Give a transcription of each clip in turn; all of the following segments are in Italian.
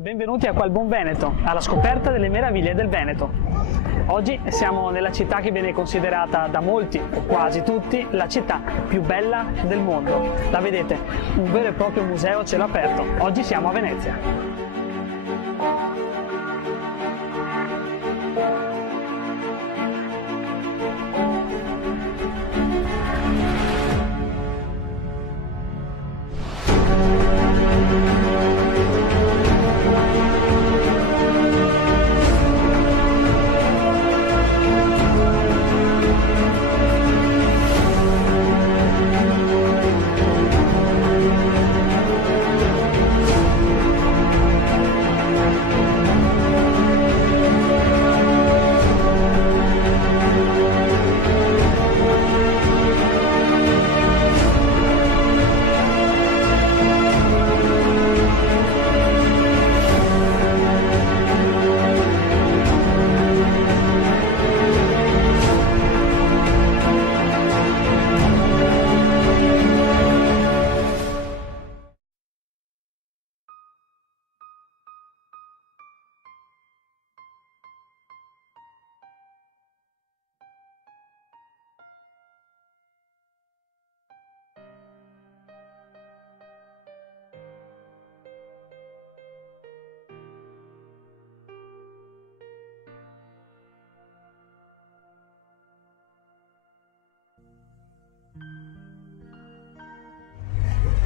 Benvenuti a Qual Buon Veneto, alla scoperta delle meraviglie del Veneto. Oggi siamo nella città che viene considerata da molti, o quasi tutti, la città più bella del mondo. La vedete, un vero e proprio museo a cielo aperto. Oggi siamo a Venezia.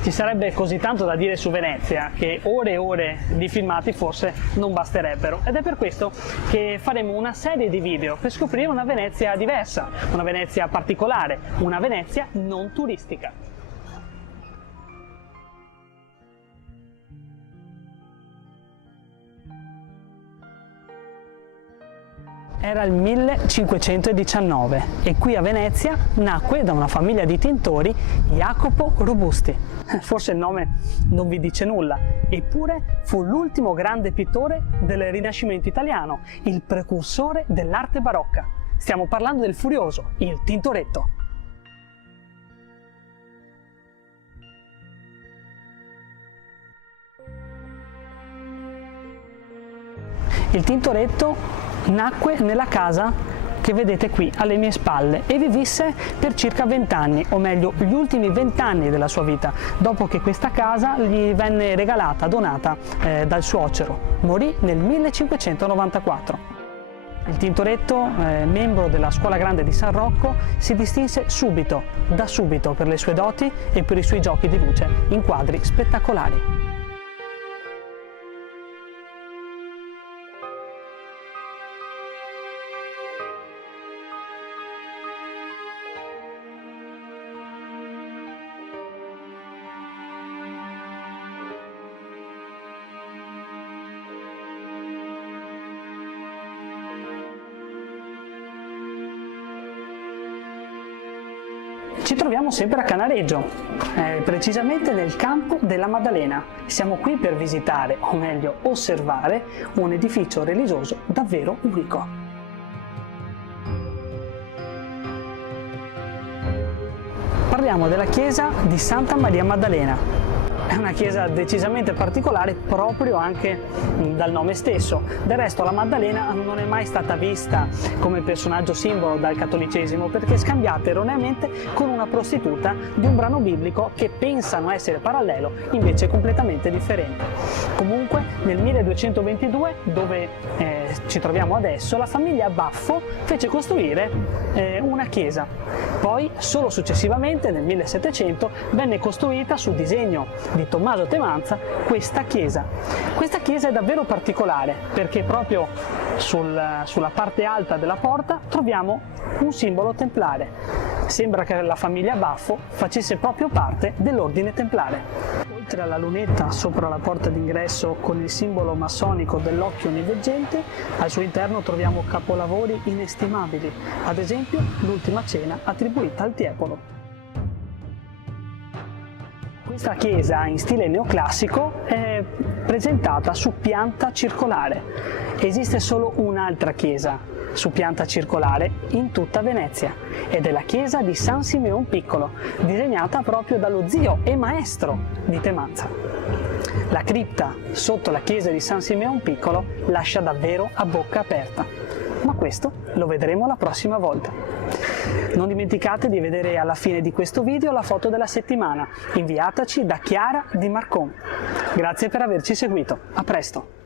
Ci sarebbe così tanto da dire su Venezia che ore e ore di filmati forse non basterebbero, ed è per questo che faremo una serie di video per scoprire una Venezia diversa, una Venezia particolare, una Venezia non turistica. Era il 1519 e qui a Venezia nacque da una famiglia di tintori Jacopo Robusti. Forse il nome non vi dice nulla, eppure fu l'ultimo grande pittore del Rinascimento italiano, il precursore dell'arte barocca. Stiamo parlando del Furioso, il Tintoretto. Il Tintoretto nacque nella casa che vedete qui alle mie spalle e vi visse per circa 20 anni, o meglio gli ultimi 20 anni della sua vita, dopo che questa casa gli venne regalata, donata dal suocero. Morì nel 1594. Il Tintoretto, membro della Scuola Grande di San Rocco, si distinse da subito per le sue doti e per i suoi giochi di luce in quadri spettacolari. Ci troviamo sempre a Canareggio, precisamente nel campo della Maddalena. Siamo qui per visitare, o meglio osservare, un edificio religioso davvero unico. Parliamo della chiesa di Santa Maria Maddalena. È una chiesa decisamente particolare proprio anche dal nome stesso. Del resto la Maddalena non è mai stata vista come personaggio simbolo dal cattolicesimo, perché è scambiata erroneamente con una prostituta di un brano biblico che pensano essere parallelo, invece completamente differente. Comunque nel 1222, dove ci troviamo adesso, la famiglia Baffo fece costruire una chiesa. Poi solo successivamente nel 1700 venne costruita su disegno di Tommaso Temanza questa chiesa. Questa chiesa è davvero particolare perché proprio sulla parte alta della porta troviamo un simbolo templare. Sembra che la famiglia Baffo facesse proprio parte dell'ordine templare. Oltre alla lunetta sopra la porta d'ingresso con il simbolo massonico dell'occhio onniveggente, al suo interno troviamo capolavori inestimabili, ad esempio l'Ultima Cena attribuita al Tiepolo. Questa chiesa in stile neoclassico è presentata su pianta circolare. Esiste solo un'altra chiesa su pianta circolare in tutta Venezia ed è la chiesa di San Simeon Piccolo, disegnata proprio dallo zio e maestro di Temanza. La cripta sotto la chiesa di San Simeon Piccolo lascia davvero a bocca aperta, ma questo lo vedremo la prossima volta. Non dimenticate di vedere alla fine di questo video la foto della settimana, inviataci da Chiara di Marcon. Grazie per averci seguito, a presto!